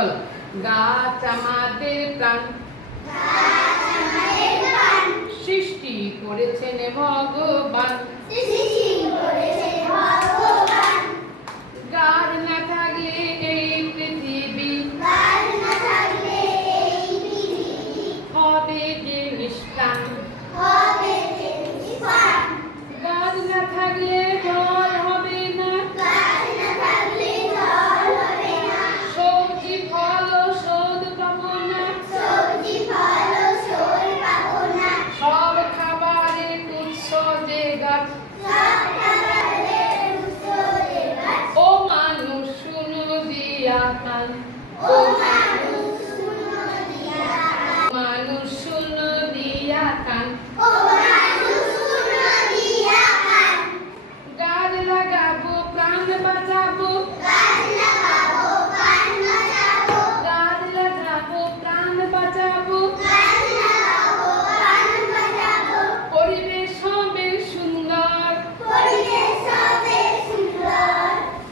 বলো গাছ আমাদের প্রাণ সৃষ্টি করেছেন ভগবান গাছ না থাকলে এই পৃথিবী হবে যে নিষ্প্রাণ গাছ না থাকলে জল হবে না সবজি ফল ঔষধ পাবো না সব খাবারের উৎস যে গাছ ও মানুষ শুনো দিয়া কান মানুষ শুনো দিয়া কান গাছ লাগাবো প্রাণ বাঁচাবো গাছ লাগাবো প্রাণ বাঁচাবো পরিবেশ হবে সুন্দর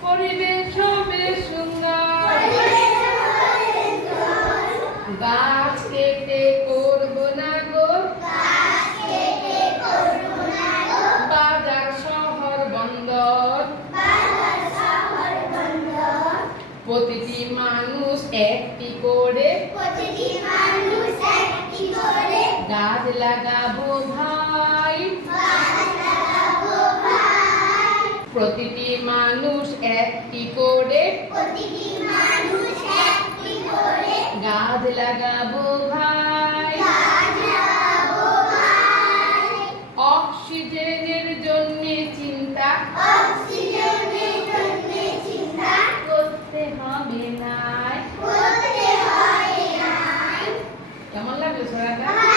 পরিবেশ হবে সুন্দর গাছ কেটে করবো না গো বাজার শহর বন্দর প্রতিটি মানুষ একটি করে গাছ লাগাবো ভাই প্রতিটি মানুষ একটি করে গাছ লাগাবো ভাই অক্সিজেনের জন্য চিন্তা করতে হবে না কেমন লাগলো ছোড়াটা